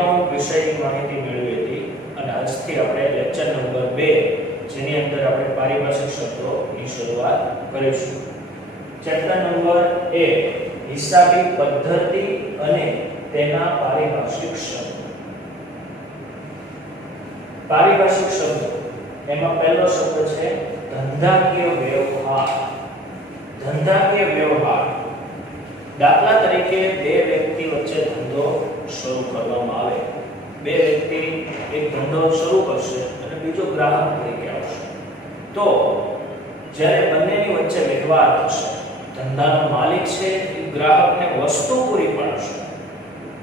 Account વિષયની માહિતી મેળવી હતી અને આજથી આપણે લેક્ચર નંબર 2 જેની અંદર આપણે પારિભાષિક શબ્દોની શરૂઆત કરીશું. ચેપ્ટર નંબર 1 હિસાબી પદ્ધતિ અને તેના પારિભાષિક શબ્દો. પારિભાષિક શબ્દો એમાં પહેલો શબ્દ છે ધંધાકીય વ્યવહાર. ધંધાકીય વ્યવહાર દાખલા તરીકે બે વ્યક્તિ વચ્ચે ધંધો શરૂ કરવામાં આવે. બે વ્યક્તિ એક ધંધો શરૂ કરશે અને બીજો ગ્રાહક તરીકે આવશે. તો જ્યારે બંનેની વચ્ચે વ્યવહાર થશે, ધંધાનો માલિક છે એ ગ્રાહકને વસ્તુ પૂરી પાડશે.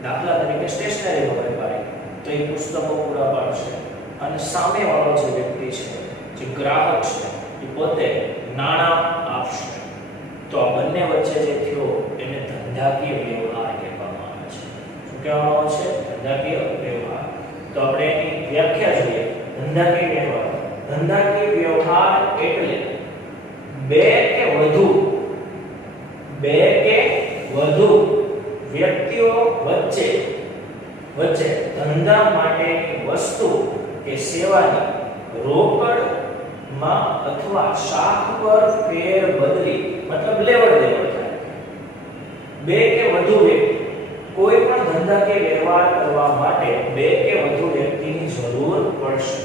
દાખલા તરીકે સ્ટેશનરીનો વેપારી તો એ પુસ્તકો પૂરા પાડશે અને સામેવાળો જે વ્યક્તિ છે, જે ગ્રાહક છે, એ પોતે નાણાં આપશે. તો આ બંને વચ્ચે જે થયો એને ધંધાકીય વ્યવહાર કહેવામાં આવે છે. શું કહેવામાં આવે છે? ધંધાકીય વ્યવહાર. તો આપણે એની વ્યાખ્યા જોઈએ. ધંધાકીય વ્યવહાર. ધંધાકીય વ્યવહાર એટલે બે કે વધુ વ્યક્તિઓ વચ્ચે ધંધા માટેની વસ્તુ કે સેવાની રોકડમાં અથવા શાખ પર ફેર બદલી મતલબ લેવડ દેવડ થાય. બે કે વધુ વ્યક્તિ કોઈ પણ ધંધાકીય વ્યવહાર કરવા માટે બે કે વધુ વ્યક્તિની જરૂર પડશે.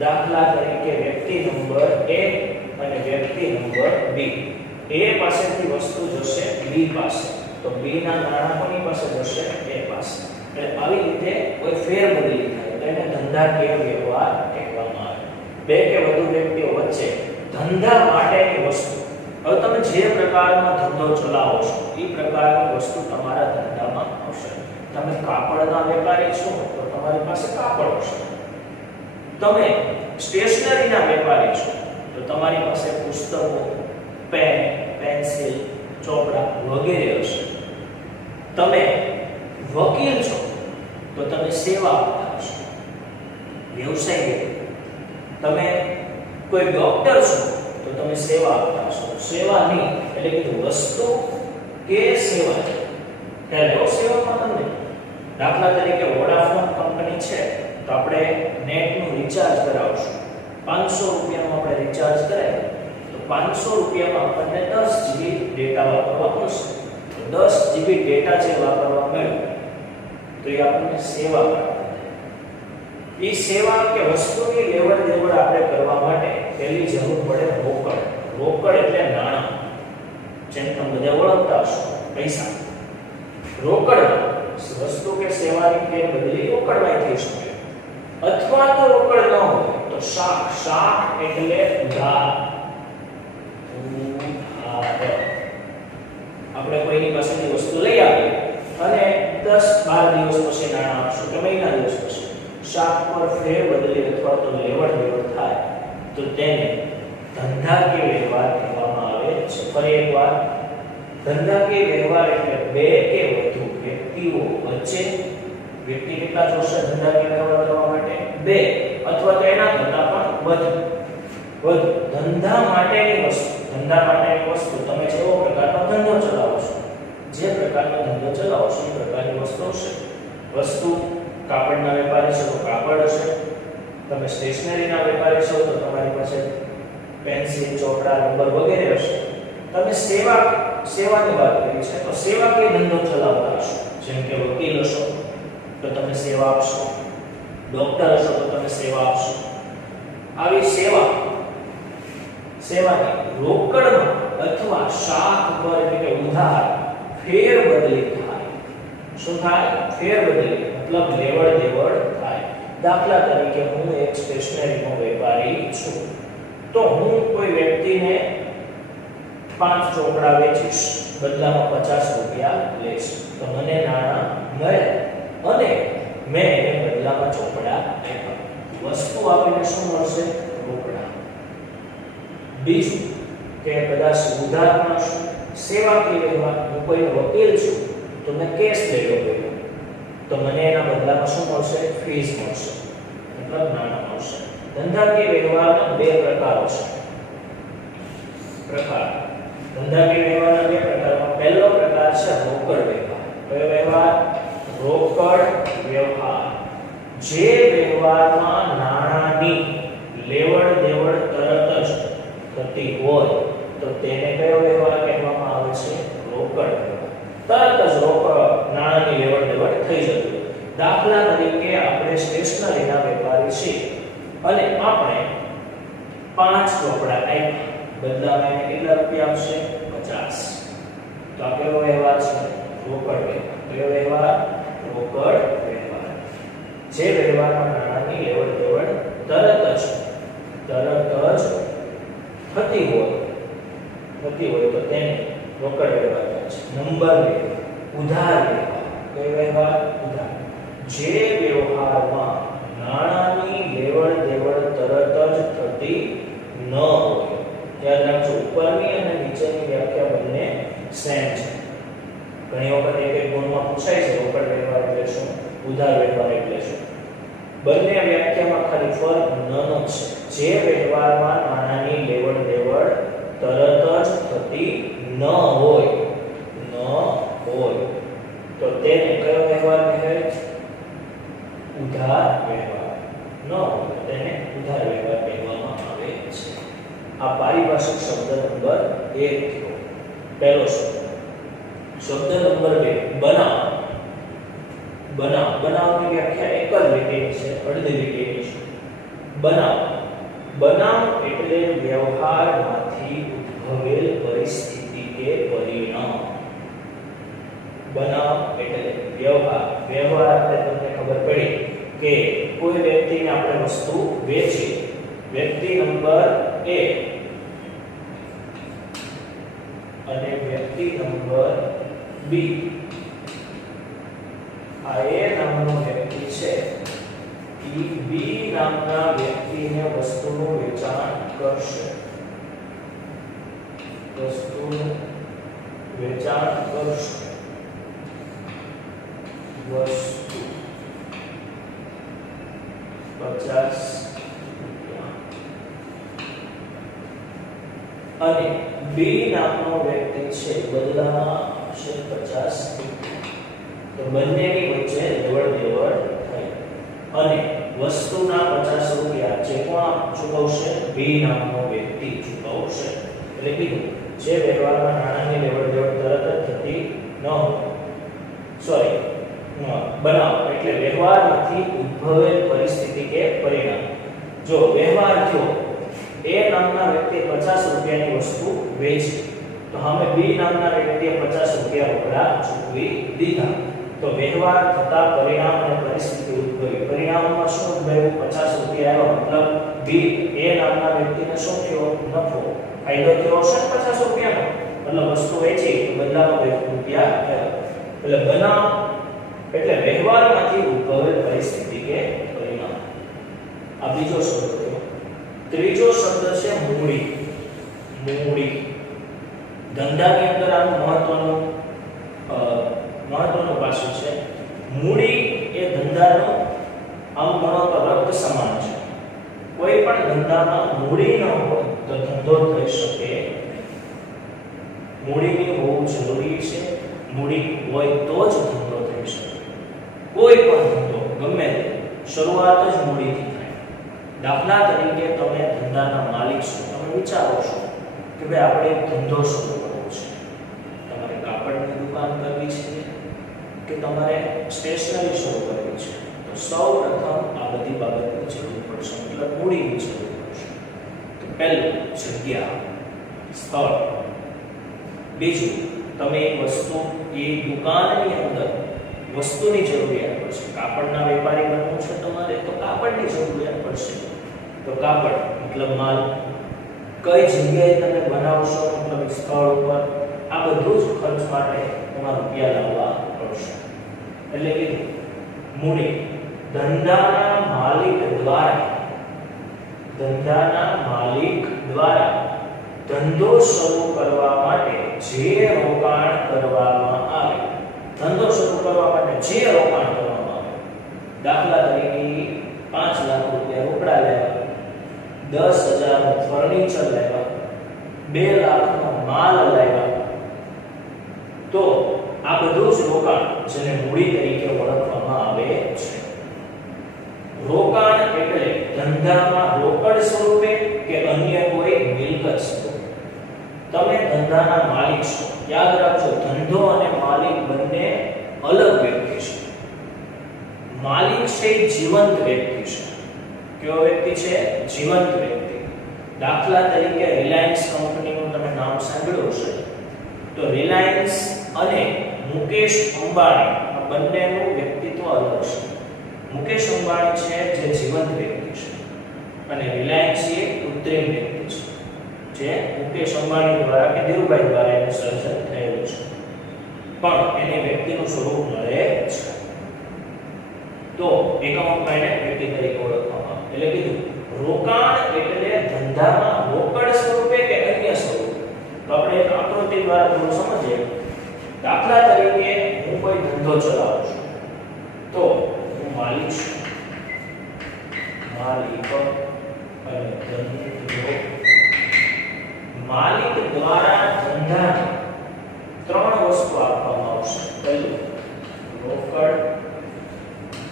દાખલા તરીકે વ્યક્તિ નંબર A અને વ્યક્તિ નંબર B. A પાસેથી વસ્તુ જશે B પાસે, તો B ના નાણાં કોની પાસે જશે? A પાસે. એટલે આવી રીતે કોઈ ફેર બદલી થાય તો એને ધંધાકીય વ્યવહાર કહેવામાં આવે. બે કે વધુ વ્યક્તિઓ વચ્ચે ધંધા માટેની વસ્તુ. હવે તમે જે પ્રકારનો ધંધો ચલાવો છો એ પ્રકારની વસ્તુ તમારા ધંધામાં આવશે. તમે કાપડના વેપારી છો તો તમારી પાસે કાપડ હશે. તમે સ્ટેશનરીના વેપારી છો તો તમારી પાસે પુસ્તકો, પેન, પેન્સિલ, ચોપડા વગેરે હશે. તમે વકીલ છો તો તમે સેવા આપતા હશો. વ્યવસાય તમે કોઈ ડોક્ટર છો તો તમે સેવા આપતા હશો. સેવાની એટલે કે વસ્તુ કે સેવા. હેલો સેવામાં તમને દાખલા તરીકે વોડાફોન કંપની છે તો આપણે નેટનું રિચાર્જ કરાવશું. 500 રૂપિયાનું આપણે રિચાર્જ કરાવીએ તો 500 રૂપિયામાં આપણને 10 GB ડેટા વાપરવા મળશે. તો 10 GB ડેટા જે વાપરવા મળે તો એ આપણને સેવા પ્રાપ્ત થાય. એ સેવા કે વસ્તુની લેવડ દેવડ આપણે કરવા માટે પહેલી જરૂર પડે રોકડ. રોકડ એટલે નાણાં. જેમ તમે બધા ઓળખતા હશો, પૈસા. રોકડ વસ્તુ કે સેવાની ફેર બદલી રોકડમાં થઈ શકે. અથવા તો રોકડ ન હોય તો શાખ. શાખ એટલે ઉધાર. આપણે કોઈની પાસેથી વસ્તુ લઈ આવીએ અને 10-12 દિવસ પછી નાણાં આપશું કે મહિના દિવસ પછી શાખ પર ફેર બદલી અથવા તો લેવડ દેવડ થાય તો તેને ધંધાકીય વ્યવહાર કહેવામાં આવે છે. ફરી એકવાર, ધંધાકીય વ્યવહાર એટલે બે કે વધુ વ્યક્તિઓ વચ્ચે. વ્યક્તિ કેટલા જોશે ધંધાકીય વ્યવહાર કરવા માટે? બે અથવા તો એના કરતાં પણ વધુ. ધંધા માટેની વસ્તુ. ધંધા માટેની વસ્તુ તમે જેવો પ્રકારનો ધંધો ચલાવો છો, જે પ્રકારનો ધંધો ચલાવો છો એ પ્રકારની વસ્તુ હશે. વસ્તુ કાપડના વેપારી છો તો કાપડ હશે. તમે સ્ટેશનરીના વેપારી છો તો તમારી પાસે પેન્સિલ, ચોપડા, રબર વગેરે હશે. તમે સેવાની વાત કરી છે તો સેવાકીય ધંધો ચલાવતા હશો. જેમ કે વકીલ હશો તો તમે સેવા આપશો. ડોક્ટર હશો તો તમે સેવા આપશો. આવી સેવાની રોકડમાં અથવા શાખ પર એટલે કે ઉધાર ફેર બદલી થાય. શું થાય? ફેર બદલી મતલબ લેવડ દેવડ થાય. દાખલા તરીકે હું એક સ્ટેશનરીનો વેપારી છું તો હું કોઈ વ્યક્તિને 5 ચોપડા વેચીશ, બદલામાં 50 રૂપિયા લઈશ તો મને નાણાં મળે અને મેં એને બદલામાં ચોપડા આપ્યા. વસ્તુ આપીને શું મળશે? રોકડા. બીજું કે કદાચ ઉધારમાં શું? સેવાકીય વ્યવહાર. હું કોઈ વકીલ છું તો મેં કેસ લઈ લો તો મને એના બદલામાં શું મળશે? ફીસ મળશે, મતલબ નાણાં મળશે. ધંધાકીય વ્યવહારના બે પ્રકારો છે. ધંધાકીય વ્યવહારના બે પ્રકારમાં પહેલો પ્રકાર છે રોકડ વ્યવહાર. કયો વ્યવહાર? રોકડ વ્યવહાર. જે વ્યવહારમાં નાણાંની લેવડ દેવડ તરત જ થતી હોય તો તેને કયો વ્યવહાર કહેવામાં આવે છે? રોકડ વ્યવહાર. તરત જ રોકડ નાણાંની લેવડ દેવડ થઈ જતી. દાખલા તરીકે આપણે સ્ટેશનરીના વેપારી છીએ અને આપણે 5 ચોપડા આપ્યા, બદલામાં એને કેટલા રૂપિયા આપશે? 50. તો આ કેવો વ્યવહાર છે? રોકડ વ્યવહાર. કયો વ્યવહાર? રોકડ વ્યવહાર. જે વ્યવહારમાં નાણાંની લેવડ દેવડ તરત જ થતી હોય તો તેને રોકડ વ્યવહાર કહે છે. નંબર 2 ઉધાર વ્યવહાર. કયો વ્યવહાર? ઉધાર. જે વ્યવહારમાં નાણાંની લેવડ દેવડ તરત જ થતી ન હોય. યાદ રાખજો, ઉપરની અને નીચેની વ્યાખ્યા બંને સેમ છે. ઘણી વખત એક ગુણમાં પૂછાય છે રોકડ વ્યવહાર એટલે શું, ઉધાર વ્યવહાર એટલે શું. બંને વ્યાખ્યામાં ખાલી ફરક નાનો છે. જે વ્યવહારમાં નાણાંની લેવડ દેવડ તરત જ થતી ન હોય તો તેને કયો વ્યવહાર કહેવાય? ઉધાર વ્યવહાર. ન હોય તો તેને ઉધાર વ્યવહાર કહેવામાં આવે છે. આ પારિભાષિક શબ્દ નંબર 1 થયો. પહેલો શબ્દ નંબર 2 બનાવ. બનાવની વ્યાખ્યા એક જ લીટીની છે, અડધી લીટીની છે. બનાવ એટલે વ્યવહારમાંથી ઉદ્ભવેલ પરિસ્થિતિ કે પરિણામ. બનાવ એટલે વ્યવહાર એટલે તમને ખબર પડી કે કોઈ વ્યક્તિને આપણે વસ્તુ વેચી, વ્યક્તિ નંબર A અને વ્યક્તિ નંબર B. આ A નામનો વ્યક્તિ છે એ B નામના વ્યક્તિને વસ્તુનું વેચાણ કરશે. વસ્તુનું વેચાણ કરશે. વસ્તુ 50 રૂપિયા. અને B નામનો વ્યક્તિ છે બદલામાં છે 50 રૂપિયા. તો બંનેની વચ્ચે લેવડ દેવડ થઈ અને વસ્તુના 50 રૂપિયા જે કોણ ચૂકવશે? B નામનો વ્યક્તિ ચૂકવશે. એટલે કીધું જે વ્યવહારમાં નાણાંની લેવડ દેવડ તરત જ થતી ન હોય, બનાવ એટલે વ્યવહારમાંથી ઉદ્ભવેલ પરિસ્થિતિ કે પરિણામ. જો વ્યવહાર થયો, A નામના વ્યક્તિએ 50 રૂપિયાની વસ્તુ વેચી તો હવે B નામના વ્યક્તિએ 50 રૂપિયા રોકડા ચૂકવી દીધા. તો વ્યવહાર થતા પરિણામ અને પરિસ્થિતિ ઉદ્ભવી. પરિણામમાં શું ઉદ્ભવ્યું? 50 રૂપિયા આવ્યો, મતલબ B A નામના વ્યક્તિને શું થયો? નફો, ફાયદો થયો છે 50 રૂપિયાનો. મતલબ વસ્તુ વેચી તો બદલામાં 20 રૂપિયા થયા. એટલે બનાવ એટલે વ્યવહારમાંથી ઉદ્ભવેલ પરિસ્થિતિ કે પરિણામ. આ બીજો શબ્દ થયો. ત્રીજો શબ્દ છે મૂડી. ધંધાની અંદર આનું મહત્વનું પાસું છે. મૂડી એ ધંધાનો આમ ગણો તો રક્ત સમાન છે. કોઈ પણ ધંધામાં મૂડી ન હોય તો ધંધો થઈ શકે નહીં. મૂડીની હોવું જરૂરી છે. મૂડી હોય તો જ ધંધો થઈ શકે. કોઈ પણ ધંધો ગમે તે શરૂઆત જ મૂડીથી થાય. દાખલા તરીકે તમે ધંધાના માલિક છો, તમે વિચારો છો કે ભાઈ આપણે એક ધંધો શરૂ કરવો છે. તમારે કાપડની દુકાન કરવી છે કે તમારે સ્ટેશનરી શરૂ કરવી છે, તો સૌપ્રથમ આ બધી બાબતની જરૂર પડશે, મતલબ મૂડીની જરૂર પડશે. તો પહેલું જગ્યા, સ્થળ. બીજું તમે એક વસ્તુ એ દુકાનની અંદર વસ્તુની જરૂરિયાત પડશે. કાપડના વેપારી બનવું છે તમારે તો કાપડની જરૂરિયાત પડશે. તો કાપડ મતલબ માલ. કઈ જગ્યાએ તમે બનાવશો મતલબ સ્થળ ઉપર, આ બધું જ ખર્ચ માટે તમારે રૂપિયા લાવવા પડશે. એટલે કે મૂડી ધંધાના માલિક દ્વારા ધંધો શરૂ કરવા માટે જે રોકાણ કરવામાં આવે, દાખલા તરીકે 5 લાખ રૂપિયા રોકડા લેવા, 10,000 નું ફર્નિચર લેવા, 2 લાખનો માલ લેવા, તો આ બધું જ રોકાણ જેને મૂડી તરીકે ઓળખવામાં આવે છે. ધંધાના માલિક છો. યાદ રાખજો, ધંધો અને માલિક બંને અલગ વ્યક્તિ છે. માલિક છે એ જીવંત વ્યક્તિ છે. કયો વ્યક્તિ છે? જીવંત વ્યક્તિ. દાખલા તરીકે રિલાયન્સ કંપનીનું તમે નામ સાંભળ્યું હશે. તો રિલાયન્સ અને મુકેશ અંબાણી આ બંનેનું વ્યક્તિત્વ અલગ છે. મુકેશ અંબાણી છે જે જીવંત વ્યક્તિ છે અને રિલાયન્સ એ કૃત્રિમ વ્યક્તિ છે, જે મુકેશ અંબાણી દ્વારા કે ધીરુભાઈ દ્વારા એનું સર્જન થયેલું છે, પણ એને વ્યક્તિનું સ્વરૂપ મળે છે. તો એકમમાં એને વ્યક્તિ તરીકે ઓળખવામાં આવે. એટલે કીધું રોકાણ એટલે ધંધામાં રોકડ સ્વરૂપે કે અન્ય સ્વરૂપે. તો આપણે એક આકૃતિ દ્વારા થોડું સમજીએ. દાખલા તરીકે હું કોઈ ધંધો ચલાવું છું, તો હું માલિક છું. માલિક અને ધંધો. માલિક દ્વારા ધંધાને ત્રણ વસ્તુ આપવામાં આવશે. પહેલું રોકડ,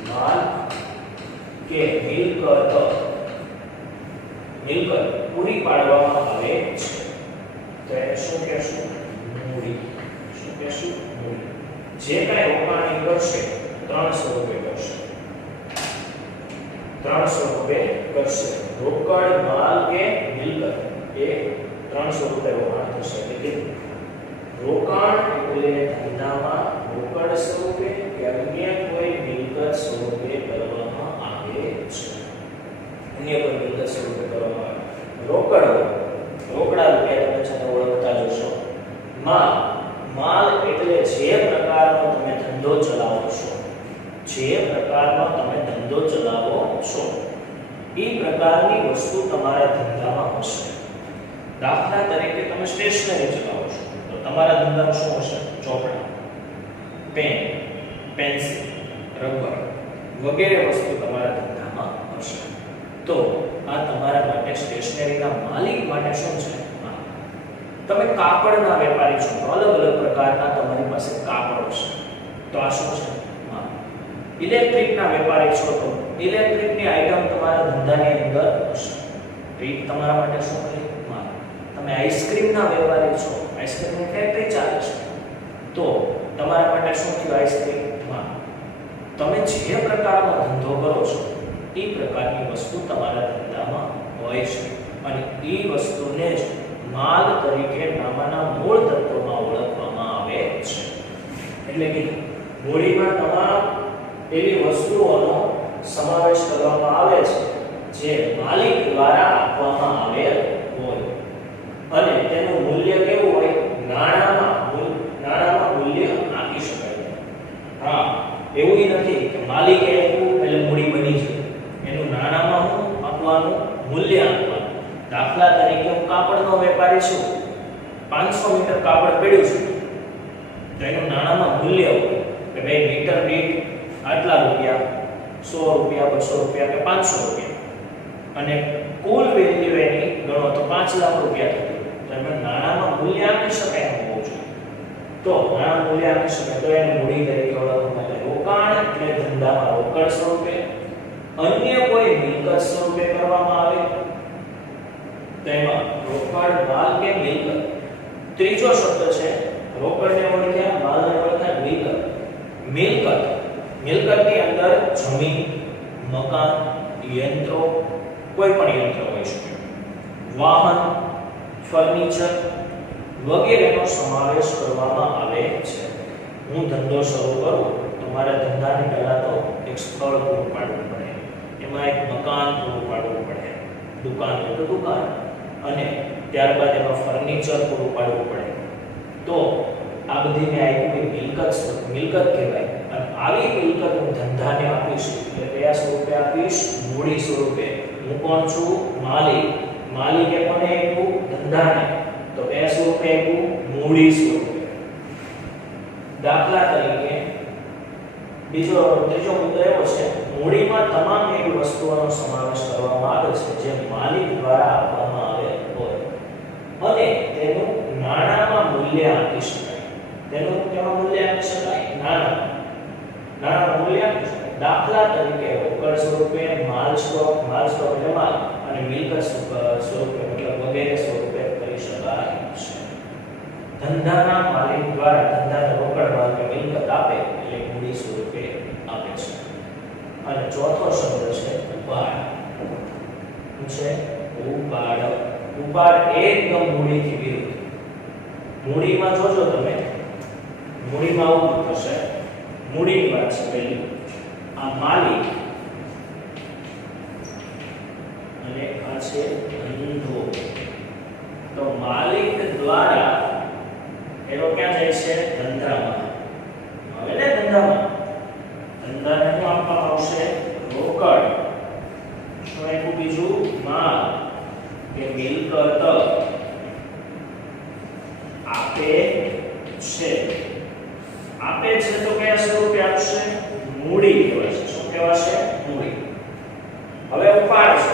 માલ કે મિલકત પૂરી પાડવામાં આવે છે. તો એ શું કહેશું? મૂડી. શું કહેશું? મૂડી. જે કાંઈ રોકાણ કરશે ત્રણ સ્વરૂપે કરશે. ત્રણ સ્વરૂપે કરશે. રોકડ, માલ કે મિલકત એ ત્રણ સ્વરૂપે રોકાણ થશે. એટલે રોકાણ એટલે ધંધામાં રોકડ સ્વરૂપે કે અન્ય કોઈ મિલકત સ્વરૂપે કરવામાં આવે છે. અન્ય કોઈ મિલકત સ્વરૂપે કરવામાં આવે. રોકડ, રોકડા રૂપિયા તમે છતાં ઓળખતા જશો. માલ એટલે જે પ્રકારનો તમે ધંધો ચલાવો છો, જે પ્રકારનો તમે ધંધો ચલાવો છો એ પ્રકારની વસ્તુ તમારા ધંધામાં હશે. દાખલા તરીકે તમે સ્ટેશનરી ચલાવો છો, તો તમારા ધંધામાં શું હશે? ચોપડા, પેન, પેન્સિલ, રબર વગેરે વસ્તુ તમારા ધંધામાં હશે. તો આ તમારા માટે સ્ટેશનરીના માલિક માટે શું છે? તમે કાપડના વેપારી છો, અલગ અલગ પ્રકારના તમારી પાસે કાપડ હશે, તો આ શું છે? ઇલેક્ટ્રિકના વેપારી છો, તો ઇલેક્ટ્રિકની આઈટમ તમારા ધંધાની અંદર હશે, તો એ તમારા માટે શું છે? તમે આઈસ્ક્રીમના વેપારી છો, આઈસ્ક્રીમની ફેક્ટરી ચાલે છે, તો તમારા માટે શું થયું? આઈસ્ક્રીમ. તમે જે પ્રકારનો ધંધો કરો છો એ પ્રકારની વસ્તુ તમારા ધંધામાં હોય છે અને એ વસ્તુને જ માલ તરીકે નામાના મૂળ તત્વમાં ઓળખવામાં આવે છે. એટલે કે મૂડીમાં તમામ એવી વસ્તુઓનો સમાવેશ કરવામાં આવે છે જે માલિક દ્વારા આપવામાં આવેલ હોય અને તેનું મૂલ્ય કેવું હોય? નાણામાં મૂલ્ય આપી શકાય. હા, એવું નથી કે માલિકે આપ્યું એટલે મૂડી બની જાય. એનું નાણામાં હું આપવાનું, મૂલ્ય આપવાનું. દાખલા તરીકે હું કાપડનો વેપારી છું, 500 મીટર કાપડ પડ્યું છે, તો એનું નાણામાં મૂલ્ય હોય કે ભાઈ મીટર દીઠ આટલા રૂપિયા, 100 રૂપિયા, 200 રૂપિયા કે 500 રૂપિયા, અને કુલ વેલ્યુ એની ગણો તો 5 લાખ રૂપિયા થતી. તો એમાં નાણામાં મૂલ્ય આપી શકાય એમ હોવું જોઈએ. તો નાણાં મૂલ્ય આપી શકાય તો એને મૂડી તરીકે ઓળખવામાં આવે. રોકાણ એટલે ધંધામાં રોકડ સ્વરૂપે, અન્ય કોઈ મિલકત સ્વરૂપે કરવામાં આવે, તેમાં રોકડ, માલ કે મિલકત. ત્રીજો શબ્દ છે રોકડને ઓળખ્યા, માલને ઓળખ્યા, મિલકત. મિલકતની અંદર જમીન, મકાન, યંત્રો, કોઈ પણ યંત્ર હોઈ શકે, વાહન, ફર્નિચર વગેરેનો સમાવેશ કરવામાં આવે છે. હું ધંધો શરૂ કરું તો મારા ધંધાને પહેલા તો એક સ્થળ પૂરું પાડવું પડે, એમાં એક મકાન પૂરું પાડવું પડે, દુકાન હોય તો દુકાન, અને ત્યારબાદ એમાં ફર્નિચર પૂરું પાડવું પડે. તો આ બધીને આવી મિલકત કહેવાય. અને આવી મિલકત હું ધંધાને આપીશ એટલે કયા સ્વરૂપે આપીશ? મૂડી સ્વરૂપે. હું કોણ છું? માલિકે મને આપ્યું ધંધાને, તો એ સ્વરૂપે આપ્યું? મૂડી સ્વરૂપે. દાખલા તરીકે ત્રીજો મુદ્દો એવો છે, મૂડીમાં તમામ એવી વસ્તુઓનો સમાવેશ કરવામાં આવે છે જે માલિક દ્વારા આપવામાં આવે હોય અને તેનું નાણામાં મૂલ્ય આપી શકાય. તેનું કેવા મૂલ્ય આપી શકાય? નાણાં મૂલ્ય આપી શકાય. દાખલા તરીકે રોકડ સ્વરૂપે, માલ સ્ટોક એટલે માલ, અને મિલકત સ્વરૂપે મતલબ વગેરે સ્વરૂપે કરી શકાય છે. ધંધાના માલિક દ્વારા ધંધાને રોકડ માલ કે મિલકત આપે એટલે મૂડી સ્વરૂપે આપે છે. અને ચોથો શબ્દ છે ઉપાડ. શું છે? ઉપાડ. ઉપાડ એકદમ મૂડીથી વિરુદ્ધ. મૂડીમાં જોજો તમે, મૂડીમાં આવું થશે. મૂડીની વાત છે પહેલી. આ માલિક અને આ છે ધંધો. તો માલિક દ્વારા એનો ક્યાં જાય છે? ધંધામાં. હવે ને ધંધામાં ધંધાને શું આપવામાં આવશે? રોકડ. શું આપ્યું બીજું? માલ કે મિલકત આપે છે. આપે છે તો કયા સ્વરૂપે આપશે? મૂડી કહેવાશે. શું કહેવાશે? મૂડી. હવે ઉપાડ છે.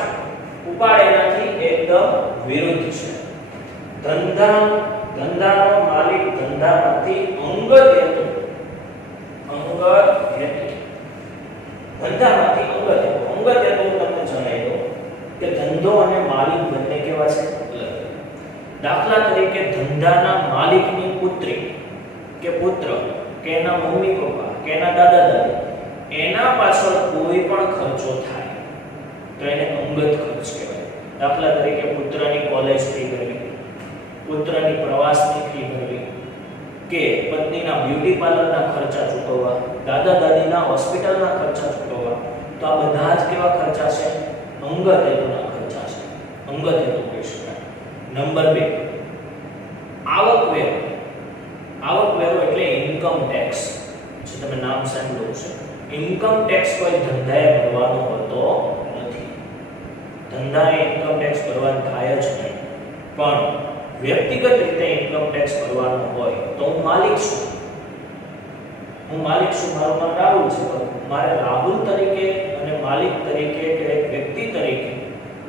ઉપાડ એનાથી એકદમ વિરુદ્ધ છે. ધંધાનો માલિક ધંધામાંથી અંગત હેતુ ધંધામાંથી અંગત હેતુ હું તમને જણાવી દઉં કે ધંધો અને માલિક બંને કેવા છે? અલગ. દાખલા તરીકે ધંધાના માલિકની પુત્રી કે પુત્ર કે એના મમ્મી પપ્પા કે એના દાદા દાદી એના પાછળ કોઈ પણ ખર્ચો થાય તો એને અંગત ખર્ચ કહેવાય. દાખલા તરીકે પુત્રની કોલેજ ફી ભરવી, પુત્રની પ્રવાસની ફી ભરવી કે પત્નીના બ્યુટી પાર્લરના ખર્ચા ચૂકવવા, દાદા દાદીના હોસ્પિટલના ખર્ચા ચૂકવવા. તો આ બધા જ કેવા ખર્ચા છે? અંગત હેતુના ખર્ચા છે. અંગત હેતુ કહી શકાય. નંબર 2 આવકવેરો. આવકવેરો એટલે ઇન્કમ ટેક્સ. જે તમે નામ સાંભળ્યું છે. ઇન્કમ ટેક્સ કોઈ ધંધાએ ભરવાનો હોતો નથી. ધંધાએ ઇન્કમ ટેક્સ ભરવાનો થાય જ નહીં. પણ વ્યક્તિગત રીતે ઇન્કમ ટેક્સ ભરવાનો હોય તો હું માલિક છું. મારું નામ રાહુલ છે. મારે રાહુલ તરીકે અને માલિક તરીકે કે એક વ્યક્તિ તરીકે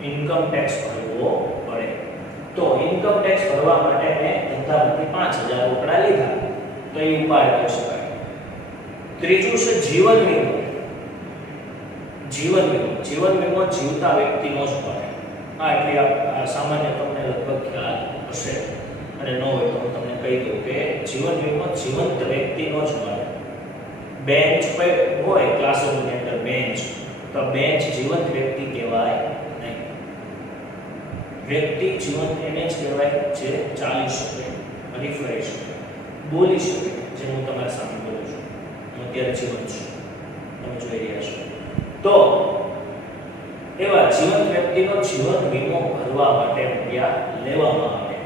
ઇન્કમ ટેક્સ ભરવો પડે. તો ઇન્કમ ટેક્સ ભરવા માટે મેં ધંધામાંથી 5000 રોકડા લીધા તો એ ઉપાડ કરી શકાય. ત્રીજું છે જીવન વીમો. જીવન વીમો જીવતા વ્યક્તિનો જ મળે. એટલે સામાન્ય તમને લગભગ ખ્યાલ હશે અને ન હોય તો હું તમને કહી દઉં કે જીવન વીમો જીવંત વ્યક્તિનો જ મળે. બેન્ચ પર હોય ક્લાસરૂમની અંદર બેન્ચ, તો બેન્ચ જીવંત વ્યક્તિ કહેવાય નહીં. વ્યક્તિ જીવંત એને જ કહેવાય જે ચાલી શકે, હરીફરી શકે, બોલી શકે. જે હું તમારા સામે બોલું છું, હું અત્યારે જીવંત છું, તમે જોઈ રહ્યા છો. તો એવા જીવંત વ્યક્તિનો જીવન વીમો ભરવા માટે રૂપિયા લેવામાં આવે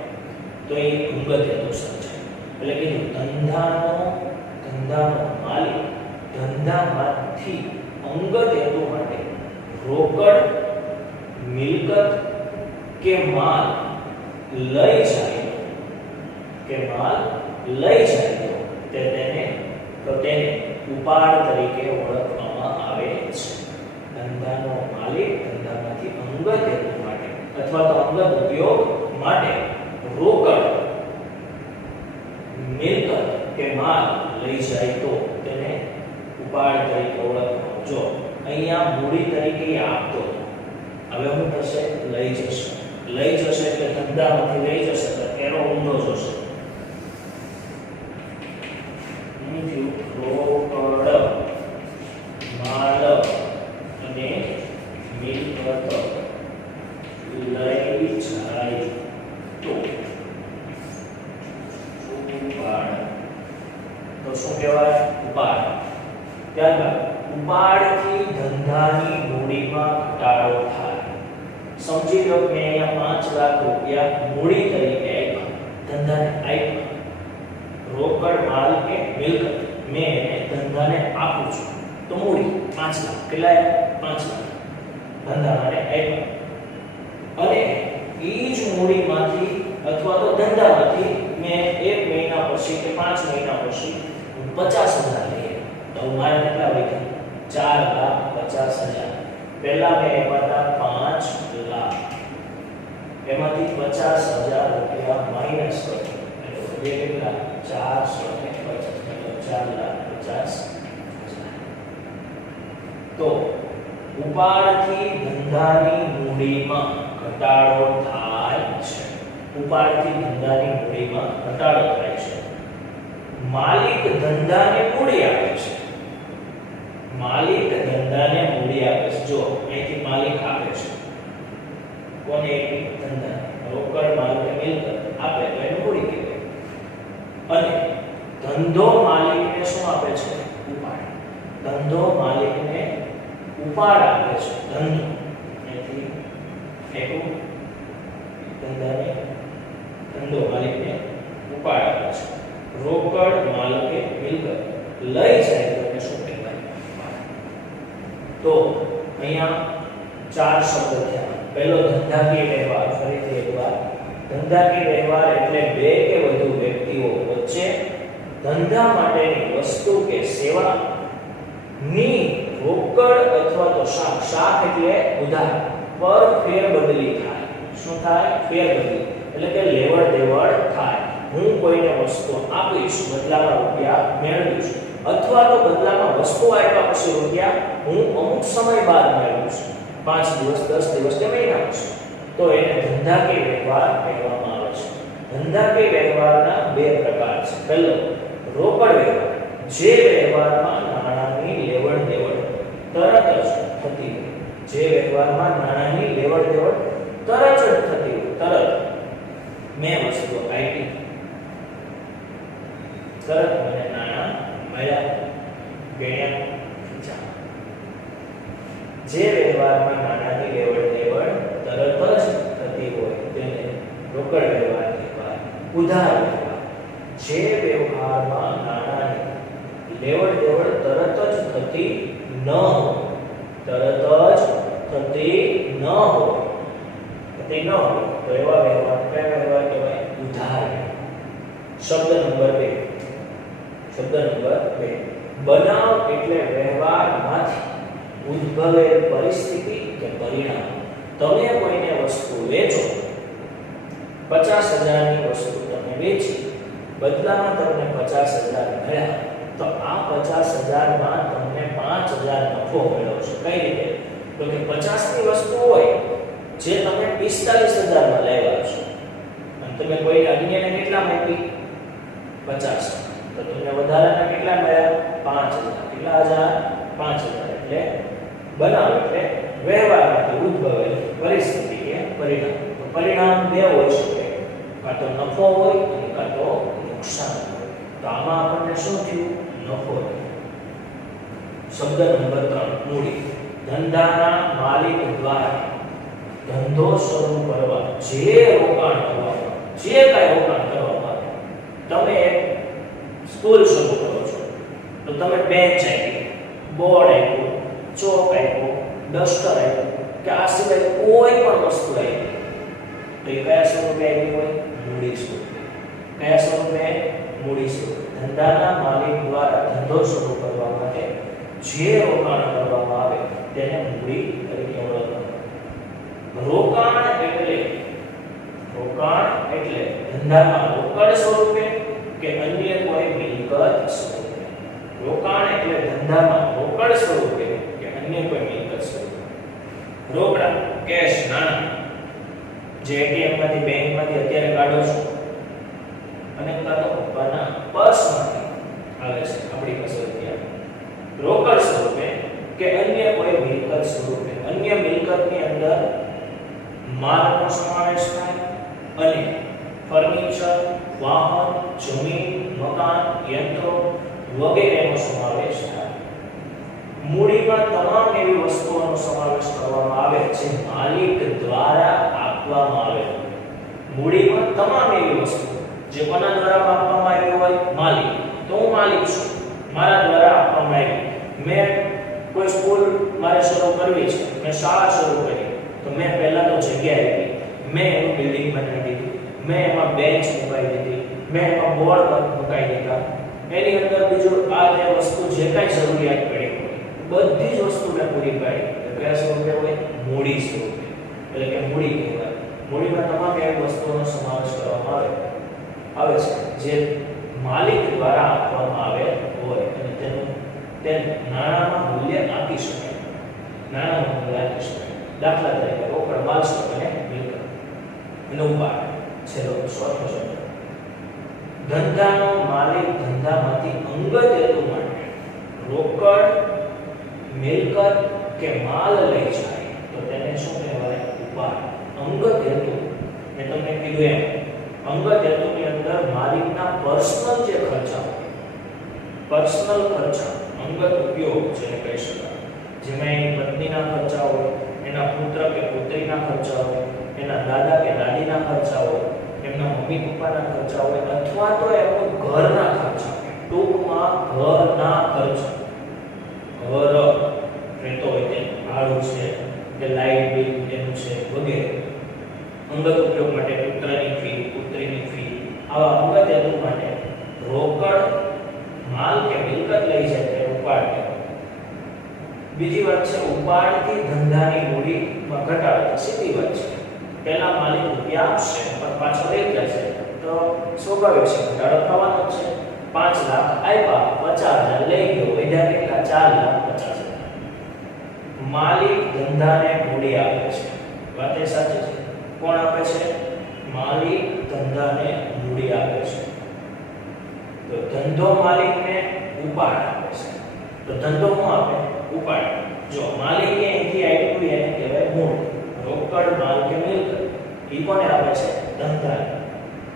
તો એ અંગત હેતુ સર્જાય. એટલે કે ધંધાનો માલિક ધંધામાંથી અંગત હેતુ માટે રોકડ, મિલકત કે માલ લઈ જાય તેને ઉપાડ તરીકે ઓળખવામાં આવે છે. ધંધાનો માલિક ધંધામાંથી અંગત હેતુ માટે અથવા તો અંગત ઉપયોગ માટે રોકડ, મિલકત કે માલ લઈ જાય તો તેને ઉપાડ તરીકે ઓળખવામાં. જો અહીંયા મૂડી તરીકે આપતો, હવે શું થશે? લઈ જશે એટલે ધંધામાંથી લઈ જશે તો એનો ઊંધો જશે. રોકડ, માલ અને મિલકત લઈ જાય તો ઉપાડ. તો શું કહેવાય? ઉપાડ. ત્યારબાદ ઉપાડથી ધંધાની મૂડીમાં ઘટાડો થાય. સમજી લો કે અહીંયા 5 લાખ રૂપિયા મૂડી તરીકે આપ્યા, ધંધાને આપ્યા. રોકડ, માલ કે મિલકત મેં એને ધંધાને આપું છું તો મૂડી 5 લાખ. કેટલા? 5 લાખ ધંધા માટે આપ્યા. અને એ જ મૂડીમાંથી અથવા તો ધંધામાંથી મેં 1 મહિના પછી કે 5 મહિના પછી 50,000 લઈએ તો મારે કેટલા વધ્યા? 4,50,000. પહેલા મેં આપ્યા હતા 5 લાખ, એમાંથી 50,000 રૂપિયા માઈનસ કરો એટલે એ કેટલા? 450, એટલે 4,50,000. તો ઉપાડથી ધંધાની મૂડીમાં ઘટાડો થાય છે. ઉપાડથી ધંધાની મૂડીમાં ઘટાડો થાય છે. માલિક ધંધાને મૂડી આપે છે. માલિક ધંધાને મૂડી આપે છે. જો અહીંથી માલિક આપે છે કોને? ધંધા. રોકડ માલિકને મિલકત આપે તો એને મૂડી કહેવાય. અને ધંધો માલિકને શું આપે છે? ઉપાડ. ધંધો માલિકને ઉપાડ આપે છે. ધંધો અહીંથી એકું ધંધાને ધંધો માલિકને ઉપાડ આપે છે. રોકડ માલિકે મિલકત લઈ જાય તો એને શું કહેવાય? તો અહીંયા ચાર શબ્દ થયા. પહેલો ધંધાકીય વ્યવહાર. ફરીથી એકવાર, ધંધાકીય વ્યવહાર એટલે બે કે વધુ વ્યક્તિઓ વચ્ચે ધંધા માટેની વસ્તુ કે સેવા ની રોકડ અથવા તો શાખ એટલે ઉધાર પર ફેરબદલી થાય. શું થાય? ફેરબદલી એટલે કે લેવડ દેવડ થાય. હું કોઈને વસ્તુ આપીશ, બદલામાં રૂપિયા મેળવીશ, અથવા તો બદલામાં વસ્તુ આપ્યા પછી રૂપિયા હું અમુક સમય બાદ મેળવીશ, 5 દિવસ 10 દિવસ કે મહિના પછી, તો એને ધંધાકીય વ્યવહાર કહેવામાં આવે છે. ધંધાકીય વ્યવહારના બે પ્રકાર છે. પહેલો રોકડ વ્યવહાર, જે વ્યવહારમાં નાણાંની લેવડ દેવડ તરત જ થતી હોય. જે વ્યવહારમાં નાણાંની લેવડ દેવડ તરત જ થતી હોય. તરત મેં વસ્તુ આપી, તરત મને નાણાં મળ્યા, ગણ્યા, ખીચા. જે વ્યવહારમાં નાણાંની લેવડ દેવડ તરત જ થતી હોય તેને રોકડ વ્યવહાર કહેવાય. ઉધાર વ્યવહાર, જે વ્યવહારમાં નાણાંની લેવડ દેવડ તરત જ થતી ન હોય, તરત જ થતી ન હોય, થતી ન હોય તો એવા વ્યવહાર કયા વ્યવહાર કહેવાય? ઉધાર. શબ્દ નંબર 2. શબ્દ નંબર 2, બનાવ એટલે વ્યવહારમાંથી ઉદ્ભવેલ પરિસ્થિતિ કે પરિણામ. તમે કોઈને વસ્તુ વેચો, 50,000 ની વસ્તુ તમે વેચી, બદલામાં તમને 50,000 મળ્યા, તો આ 50,000 માં તમને 5,000 નફો મળ્યો છે. કઈ રીતે? તો કે 50 ની વસ્તુ હોય જે તમે 45,000 માં લાવ્યા છો અને તમે કોઈ અન્યને કેટલામાં આપી? 50. તો તમને વધારાના કેટલા મળ્યા? 5,000. કેટલા હજાર? 5,000. એટલે બનાવ એટલે વ્યવહારમાંથી ઉદ્ભવેલ પરિસ્થિતિ કે પરિણામ. તો પરિણામ બે હોઈ શકે, કાં તો નફો હોય અને કાં તો નુકસાન હોય. તો આમાં આપણને શું થયું? નફો. શબ્દ નંબર 3, મૂડી. ધંધાના માલિક દ્વારા ધંધો શરૂ કરવા જે રોકાણ કરવામાં, જે કાંઈ રોકાણ કરવામાં આવે, તમે એક સ્કૂલ શરૂ કરો છો તો તમે બેન્ચ આપી, બોર્ડ આપ્યું, ચોક આપ્યો, ડસ્ટર આપ્યું કે આ સિવાય કોઈ પણ વસ્તુ આપી, તો એ કયા સ્વરૂપે આપી હોય? મૂડી સ્વરૂપે. કયા સ્વરૂપે? મૂડી સ્વરૂપે. ધંધાના માલિક દ્વારા ધંધો શરૂ કરવા માટે જે રોકાણ કરવામાં આવે તેને મૂડી તરીકે ઓળખવામાં. રોકાણ એટલે ધંધામાં રોકડ સ્વરૂપે કે અન્ય કોઈ મિલકત સ્વરૂપે. રોકાણ એટલે ધંધામાં રોકડ સ્વરૂપે કે અન્ય કોઈ મિલકત સ્વરૂપે. રોકડા, કેશ, નાણાં જે એટીએમ માંથી, બેંક માંથી અત્યારે કાઢો છો અને કાઢો પપ્પાના પર્સમાંથી આવે છે આપણી પાસે અત્યારે. રોકડ સ્વરૂપે કે અન્ય કોઈ મિલકત સ્વરૂપે. અન્ય મિલકતની અંદર માલનો સમાવેશ થાય અને ફર્નિચર, વાહન, જમીન, મકાન, યંત્રો વગેરેનો સમાવેશ થાય. મૂડીમાં તમામ એવી વસ્તુઓનો સમાવેશ કરવામાં આવે જે માલિક દ્વારા આપવામાં આવે. મૂડીમાં તમામ એવી વસ્તુ જે કોના દ્વારા આપવામાં આવી હોય? માલિક. તો હું માલિક છું, મારા દ્વારા આપવામાં આવી. મેં કોઈ સ્કૂલ મારે શરૂ કરવી છે, મેં શાળા શરૂ કરી, તો મેં પહેલા તો જગ્યા આપી, મેં એનું બિલ્ડિંગ બનાવી દીધું, મેં એમાં બેન્ચ મુકાઈ દીધી, મેં એમાં બોર્ડ મુકાઈ દીધા, એની અંદર બીજું આ જે વસ્તુ જે કાંઈ જરૂરિયાત પડી બધી જ વસ્તુ મેં પૂરી પાડી. તો કયા સ્વરૂપે હોય? મૂડી સ્વરૂપે. એટલે કે મૂડી કહેવાય. મૂડીમાં તમામ એવી વસ્તુઓનો સમાવેશ કરવામાં આવે છે જે માલિક દ્વારા આપવામાં આવે હોય અને તેનું નાણાંમાં મૂલ્ય આપી શકાય. નાણાંમાં મૂલ્ય આપી શકાય. દાખલા તરીકે રોકડ, માલ, સ્ટોક અને મિલકત. એનો ઉપાડ. છેલ્લો ચોથો શબ્દ, ધંધાનો માલિક ધંધામાંથી અંગત હેતુ માટે રોકડ, મિલકત કે માલ લઈ જાય તો તેને શું કહેવાય? ઉપાડ. અંગત હેતુ મેં તમને કીધું એમ, અંગત હેતુની અંદર માલિકના પર્સનલ જે ખર્ચા હોય, પર્સનલ ખર્ચા, અંગત ઉપયોગ જેને કહી શકાય, જેમાં એની પત્નીના ખર્ચા હોય, એના પુત્ર કે પુત્રીના ખર્ચા હોય, એના દાદા કે દાદીના ખર્ચા હોય, એમના મમ્મી પપ્પાના ખર્ચા હોય, અથવા તો એમનું ઘરના ખર્ચા હોય. ટૂંકમાં ઘરના ખર્ચા, ઘર રહેતો હોય તે ભાડું છે કે લાઇટ બિલ એનું છે વગેરે, અંગત ઉપયોગ માટે પુત્રની ફી, પુત્રીની ફી, આવા અંગત હેતુ માટે રોકડ, માલ કે મિલકત લઈ જાય તે ઉપાડ કહેવાય. બીજી વાત છે ઉપાડથી ધંધાની મૂડીમાં ઘટાડો. સીધી વાત છે, પહેલા માલિક રૂપિયા આપશે પણ પાછો લઈ જશે તો સ્વાભાવિક છે ઘટાડો થવાનો જ છે. 5 લાખ આપ્યા, 50,000 લઈ ગયો, વધ્યા કેટલા? 4,50,000. માલિક ધંધાને મૂડી આપે છે. વાત એ સાચી છે. કોણ આપે છે? માલિક ધંધાને મૂડી આપે છે. તો ધંધો માલિકને ઉપાડ આપે છે. તો ધંધો શું આપે? ઉપાડ. જો માલિકે અહીંથી આપ્યું એને કહેવાય મૂળ, રોકડ, માલ કે મિલકત. એ કોને આપે છે? ધંધાને.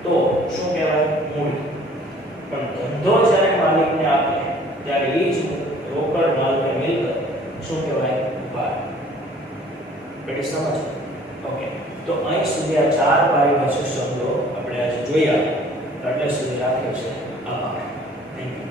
તો શું કહેવાય? મૂડી. પણ ધંધો જ્યારે માલિકને આપે ત્યારે એ જ રોકડ, માલ કે મિલકત શું કહેવાય? ઉપાડ. બેટી સમજ? ઓકે. તો અહીં સુધી આ 4 પારિભાષિક શબ્દો આપણે આજે જોયા. એટલે સુધી રાખ્યો છે. આભાર. Thank you.